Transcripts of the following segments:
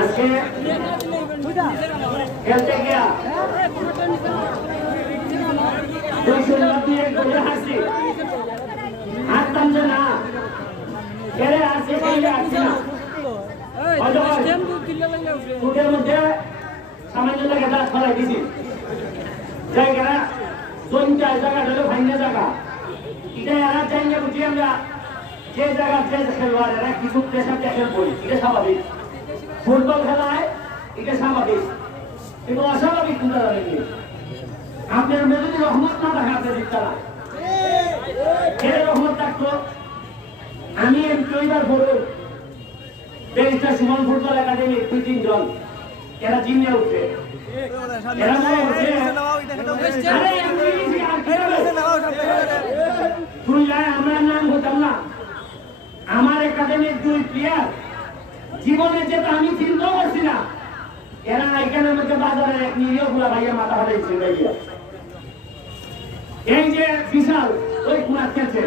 আজকে খেলতে গিয়া 200 হাসি হাসতাম যে না খেলে আসছে খেলে আসছে না ফুটের মধ্যে সামান্য জায়গা দাঁত ফেলাই দিছি জায়গাটা জমিটা জায়গাটা হলো ভাঙা জায়গা এটা এরা জায়গা বুঝি আমরা যে জায়গা যে খেলোয়াড় এরা কিছু প্রেশার দেখেন বলি এটা স্বাভাবিক ফুটবল খেলায় এটা স্বাভাবিক কিন্তু অস্বাভাবিক কোনটা জানেন আপনার মধ্যে যদি রহমত না থাকে আপনার দিকটা না এর রহমত থাকতো আমি এমপ্লয়িবার বলুন ব্যারিস্টার সুমন ফুটবল একাডেমি 2-3 জন এরা জিমে উঠবে এরা মনে হচ্ছে আমরা নাম হতাম না আমার একাডেমির 2 প্লেয়ার জীবনে যেটা আমি চিন্তা করছি না এরা এখানে মধ্যে বাজারের এক নিরীহ গুলা ভাইয়া মাথা হারাইছে ভাইয়া এই যে বিশাল ওই কুড়া খেলছে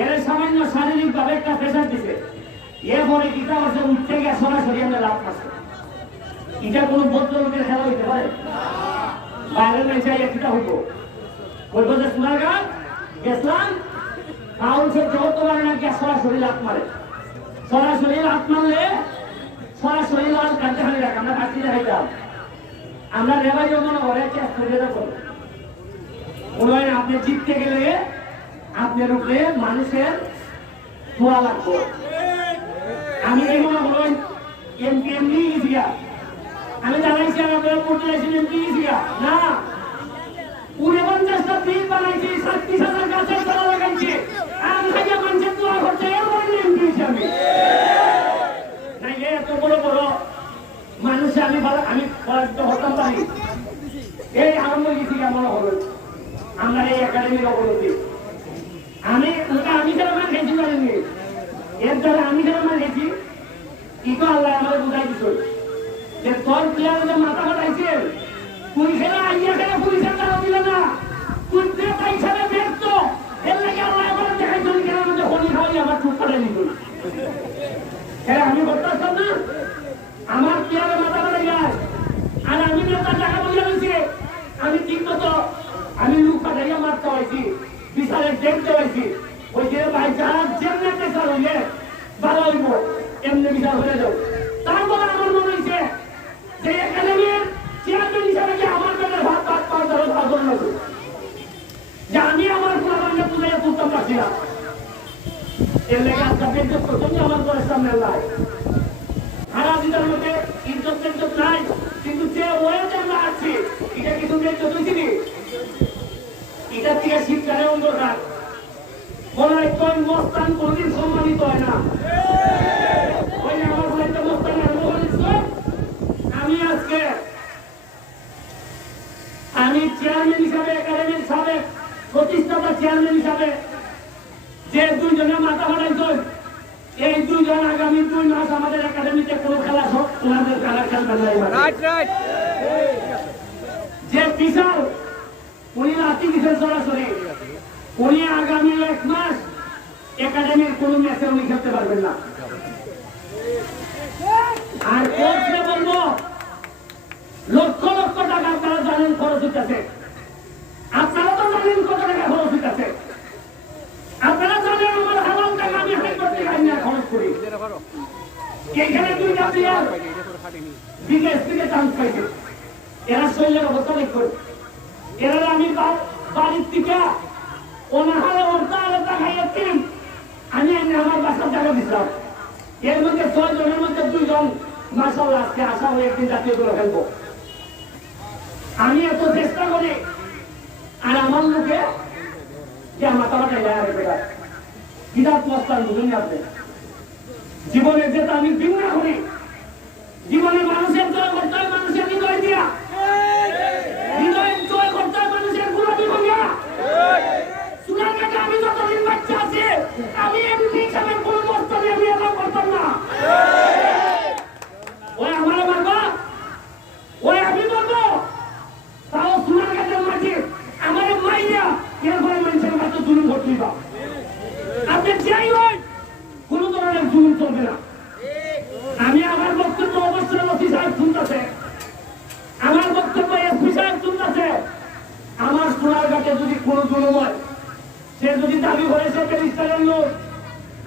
এর সামান্য শারীরিক ভাবে একটা প্রেশার দিছে এরপরে কিটা করছে উঠতে গিয়ে সরাসরি আমরা লাভ পাচ্ছে এটা কোনো ভদ্রলোকের খেলা হইতে পারে বাইরের ম্যাচে একটা হইব বলবো যে সোনারগাঁ গেছিলাম ফাউল সে যত পারে না গিয়ে সরাসরি লাভ মারে সরাসরি লাভ মারলে সরাসরি লাল কাটতে হয় রাখ আমরা কাটতে দেখাইতাম আমরা রেবাই মনে করে চেষ্টা করে দেখো ওই আপনি জিততে গেলে আপনার উপরে মানুষের ধোয়া লাগবে আমি কি মনে করি এমপি ইজিয়া আমি জানাইছি আপনারা পড়তে চাইছেন এমপি ইজিয়া না 49টা বিল বানাইছি 37,000 গাছের চারা লাগাইছি আমি যে মানুষের দোয়া করছে এমন এমপি হিসাবে নাই এত বড় বড় মানুষ আমি পড়াশোনা হতাম পারি এই আনন্দ গেছি কেমন হলো আমরা এই একাডেমির অবনতি আমি যারা মান খেয়েছি জানেননি এর দ্বারা আমি যারা মান খেয়েছি কি তো আল্লাহ আমাদের বুঝাই দিত যে তোর প্লেয়ারদের মাথা ফাটাইছে তুই খেলা আইয়া খেলা পুলিশের দ্বারা দিল না তুই প্লেয়ার হিসাবে ব্যর্থ এর লাগে আল্লাহ আমাদের দেখাই চলি খেলার মধ্যে হলি খাওয়াই আমার চুপ ফাটাই নিত হ্যাঁ আমি করতাম না আমার প্লেয়ারের মাথা ফাটাই যায় আর আমি নেতার টাকা বুঝে দিয়েছি আমি ঠিক মতো আমি লুক ফাটাইয়া মারতে হয়েছি বিশালের দেখতে হয়েছি ওই যে ভাই যারা যেমনি পেশার হইলে ভালো হইব এমনি বিশাল হয়ে যাও তারপরে আমার মনে হয়েছে যে একাডেমির চেয়ারম্যান হিসাবে যে আমার পেটের ভাত পাওয়ার ধরো ভাগন লাগবে যে আমি আমার পুরাবান্না পুজাইয়া তুলতাম পারছি না এর লেগে আজকে বেঞ্চত প্রথমে আমার ঘরের সামনে লাই হারা দিনের মধ্যে ইজ্জত নাই কিন্তু যে ওয়েতে আমরা আছি এটা কিছু বেঞ্চত হয়েছি নি এটা থেকে শীতকালে অন্ধকার মনে হয় তোর মস্তান কোনদিন সম্মানিত হয় না ওই আমার ভাইটা মস্তান আমি আজকে আমি চেয়ারম্যান হিসাবে একাডেমির সাবেক প্রতিষ্ঠাতা চেয়ারম্যান হিসাবে যে 2 জনে মাথা ফাটাইছ এই 2 জন আগামী 2 মাস আমাদের একাডেমিতে কোনো খেলা সব তোমাদের খেলা খেলবেন যে বিশাল উনি রাতি দিচ্ছেন সরাসরি উনি আগামী 1 মাস একাডেমির কোন ম্যাচে উনি খেলতে পারবেন না আর কোচকে বলবো লক্ষ লক্ষ টাকা আপনারা জানেন খরচ হইতেছে আপনারা তো জানেন কত টাকা খরচ হইতেছে আপনারা জানেন আমার হারাম টাকা আমি হাই করতে পারি না খরচ করি এখানে 2টা প্লেয়ার বিদেশ থেকে চান্স পাইছে এরা শরীরের অবস্থা দেখুন এরা আমি বাড়ির থেকে অনাহারে অর্থ আলাদা খাইয়েছি আমি আমার বাসার জায়গা দিচ্ছিলাম এর মধ্যে 6 জনের মধ্যে 2 জন মাশাআল্লাহ আজকে আশা হয়ে একদিন জাতীয় দলে খেলবো আমি এত চেষ্টা করি আর আমার লোকে যে মাথা মাথায় যায় বেটা বিরাট মস্তান বুঝুন আপনি জীবনে যেটা আমি বিন্যা করি জীবনে মানুষের জয় করতে হয় মানুষের হৃদয় দিয়া হৃদয় জয় করতে হয় মানুষের গুলামি করিয়া সুনারগাঁকে আমি যতদিন বাচ্চা আছি আমি এমপি হিসাবে কোন মস্তানে আমি এলাও করতাম না ওই আমারও মারবা ওই আমি মারবো তাও সুনারগাঁতের মাঝে আমার মাইয়া এরপরে মানুষের মাত্র জুলুম করতেই বা আপনি যাই হয় কোন ধরনের জুলুম চলবে না আমি আমার বক্তব্য যদি দাবি করে সে ব্যারিস্টারের লোক,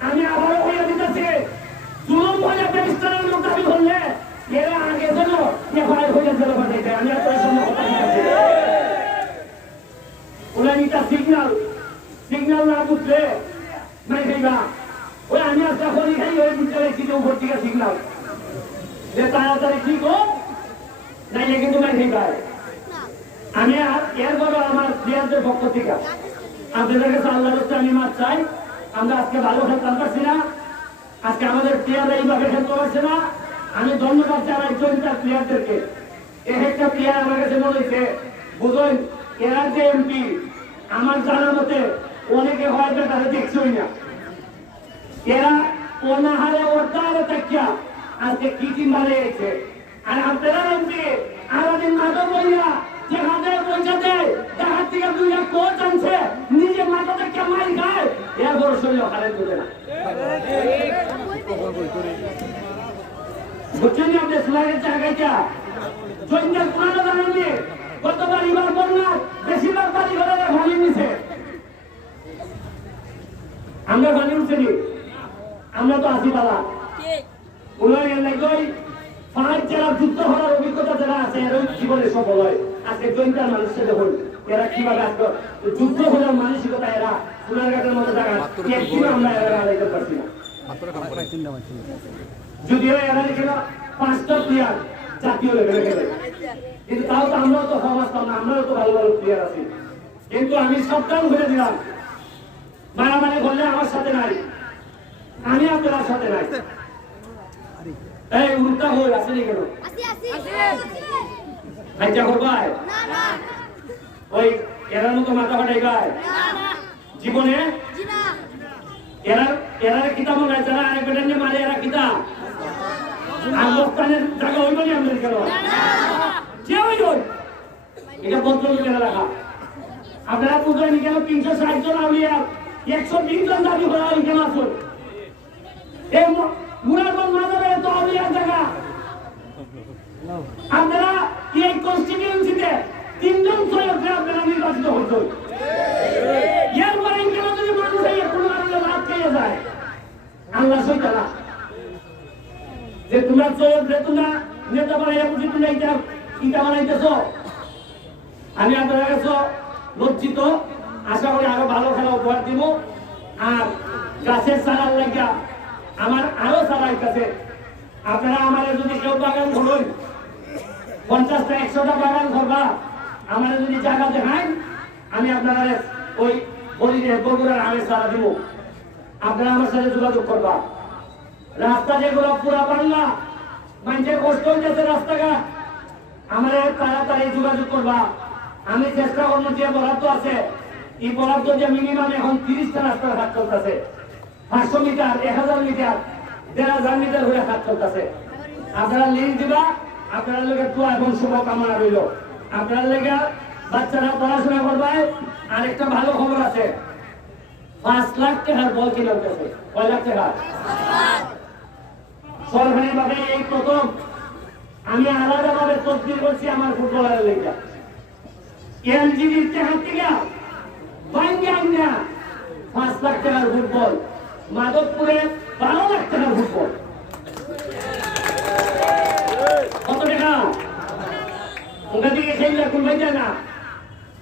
আমি আবারও হইয়া দিতেছি, জুলুম হইয়া ব্যারিস্টারের লোক দাবি করলে এরা আগে যেন এফআইআর হইয়া জেলে পাঠাইতে। আমি আপনার সামনে কথা দিতেছি, ওরা নিটা সিগন্যাল না বুঝলে নাই খাইবা। ওই আমি আজকে খড়ি খাই ওই বুঝতে পারছি যে উপর থেকে সিগন্যাল যে তাড়াতাড়ি ঠিক হোক, নাইলে কিন্তু নাই খাইবা। আমি আর এরপরও আমার প্লেয়ারদের পক্ষ থেকে আপনাদের কাছে আল্লাহর রাস্তায় আমি মাছ চাই। আমরা আজকে ভালো খেলতে পারছি না, আজকে আমাদের প্লেয়াররা এইভাবে খেলতে পারছে না। আমি ধন্যবাদ জানাই জয়িতার প্লেয়ারদেরকে। এক একটা প্লেয়ার আমার কাছে মনে হয়েছে বুঝলেন, এরা যে এমপি আমার জানার মতে অনেকে হয়তো তারা দেখছই না। এরা অনাহারে ওটারে থাকিয়া আজকে কি চিন্তা লেগেছে। আর আপনারা এমপি আমাদের মাদক বইয়া যে হাজার পয়সা দেয়, দেখার থেকে 2 লাখ কোচ আনছে, নিজে মাথাতে কেমাই খায়, এর বড় শরীর হারে তুলে না। বুঝছেন আপনি সুলাইয়ের জায়গাটা জঞ্জাল পুরানো জানেননি। গতবার এবার বন্যা বেশিরভাগ বাড়ি ঘরে ভাঙি নিছে, আমরা ভাঙি উঠছি, আমরা তো আসি পালা। উন্নয়নের লাগই 5 জেলা যুদ্ধ করার অভিজ্ঞতা যারা আছে এর জীবনে সফল হয়। আজকে জয়িতার মানুষের দেখুন এরা কিভাবে আজকে যুদ্ধ করার মানসিকতা, এরা সোনারঘাটের মতো জায়গা একদিনও আমরা এরা আলাইতে পারছি না। যদিও এরা ছিল 5টা প্লেয়ার জাতীয় লেভেলে খেলে, কিন্তু তাও তো আমরাও তো ক্ষমা আসতাম না, আমরাও তো ভালো ভালো প্লেয়ার আছি। কিন্তু আমি সাবধান করে দিলাম, মারামারি করলে আমার সাথে নাই, আমি আপনার সাথে নাই। এই উল্টা হয়ে আসেনি কেন? আচ্ছা করবাই ওই এরার মতো মাথা ফাটাইবাই জীবনে? এরা কিতা মনে হয় যারা আরেক বেটার নিয়ে মারে, এরা কিতা আফগানের জায়গা হইব নি আমাদের কেন? যে হইব এটা বদল করে রাখা। আপনারা বুঝলেন কেন 360 জন আউলিয়া 120 জন দাবি করা হয় কেন? আসুন এই মুরাদগঞ্জ মাজারে তো আউলিয়ার জায়গা। আপনারা এই কনস্টিটিউয়েন্সিতে 3 জন সৈয়দকে আপনারা নির্বাচিত হয়েছেন। এরপরে কেন যদি মানুষ এই কোনো আল্লাহ রাত খেয়ে যায়, আল্লাহ সইতালা যে তোমরা সৈয়দ রে তোমরা নেতা বানাইয়া বুঝি তোমরা ইটা বানাইতেছ। আমি আপনাদের কাছে লজ্জিত, আশা করি আরো ভালো খেলা উপহার দিব। আর গাছের চারার লাগিয়া আমার আরো চারাই কাছে আপনারা আমার যদি কেউ বাগান করুন 50টা 100টা বাগান করবা, আমার যদি জায়গা দেখায় আমি আপনারা ওই বগুড়ার আমের চারা দিব। আপনারা আমার সাথে যোগাযোগ করবা। রাস্তা যেগুলো পুরা বাংলা মানুষের কষ্ট হইতেছে রাস্তাঘাট, আমার তাড়াতাড়ি যোগাযোগ করবা। আমি চেষ্টা করবো যে বরাদ্দ আছে এই বরাদ্দ যে মিনিমাম এখন 30টা রাস্তার হাত চলতেছে, 500 মিটার 1000 মিটার 1500 মিটার হয়ে হাত চলতেছে। আপনারা লিঙ্ক দিবা, আপনারা লোকের দোয়া এবং শুভকামনা রইল। আপনার লেগে বাচ্চারা পড়াশোনা করবে। আর একটা ভালো খবর আছে, 5 লাখ টাকার বল কিনে উঠেছে। কয় লাখ টাকা? সরকারি ভাবে এই প্রথম আমি আলাদাভাবে তদবির করছি আমার ফুটবলের লেগে। এলজিডির টাকা থেকে বাইরে আইনা 5 লাখ টাকার ফুটবল, মাধবপুরে 12 লাখ টাকার ফুটবল। কত টাকা? ওখান থেকে খেললে কোন ভাই যায় না?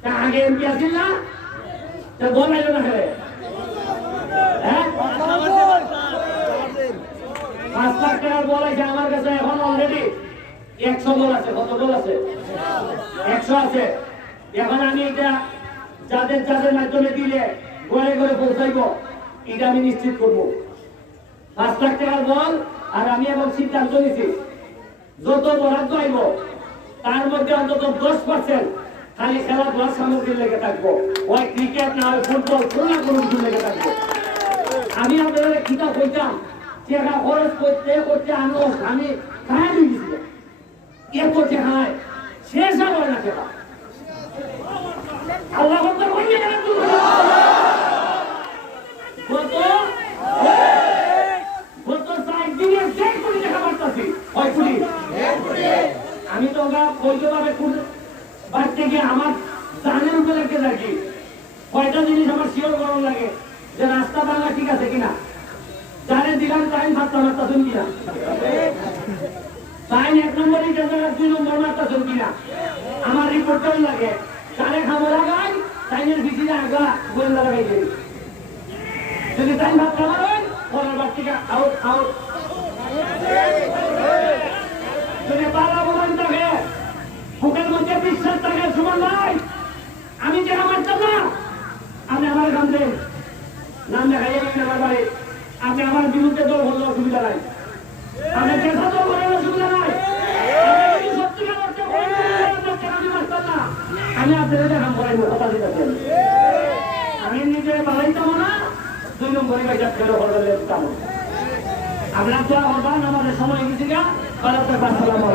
তা আগে এমপি আসিল না? তা বল আইল না খেলে? হ্যাঁ 5 লাখ টাকার বল আছে আমার কাছে এখন অলরেডি 100 বল আছে। কত বল আছে? 100 আছে। এখন আমি এটা যাদের যাদের মাধ্যমে দিলে ঘরে ঘরে পৌঁছাইব, এটা আমি নিশ্চিত করব। 5 লাখ টাকার বল। আর আমি এবং সিদ্ধান্ত নিছি যত বরাদ্দ আইব তার মধ্যে অন্তত 10% খালি খেলাধুলা সামগ্রী লেগে থাকবো। ওই ক্রিকেট না হয় ফুটবল, কোনো না কোনো কিছু লেগে থাকবো। আমি আপনাদের কিতাব কইতাম টাকা খরচ করতে করতে আমি খায় দিয়ে দিছিল এত টাকায় শেষ হয় না টাকা। আল্লাহ আমি তো বৈধভাবে বাড়তে গিয়ে আমার জানের উপরে রাখি। কয়টা জিনিস আমার শিওর করার লাগে যে রাস্তা ভাঙা ঠিক আছে কিনা, যারে দিলাম টাইম ভাবতে মারতাছেন কিনা, টাইম 1 নম্বরই কেন্দ্র 2 নম্বর মারতাছেন কিনা, আমার রিপোর্টটাও লাগে তারে খাবো লাগাই টাইমের ভিতরে আগা গোয়েন্দা লাগাই দেবে। যদি টাইম ভাবতে মারেন পরের বার থেকে আউট আউট। যদি বালা বলেন থাকে বুকের মধ্যে বিশ্বাস থাকে সুমন ভাই, আমি যেটা মারতাম না আপনি আমার গান দেন, নাম দেখাই আমার বাড়ি, আপনি আমার বিরুদ্ধে দল হলে অসুবিধা নাই, আপনি দেখা দল হলে অসুবিধা নাই, সত্যিকার অর্থে আমি মারতাম না, আমি আপনাদের দেখাম করাইবো কথা দিতেছেন। আমি নিজে বাড়াইতাম না, 2 নম্বরে বাইটা ফেরো হলে লেখতাম। আপনার দোয়া করবেন, আমাদের সময় গেছি গা, আসসালামু আলাইকুম।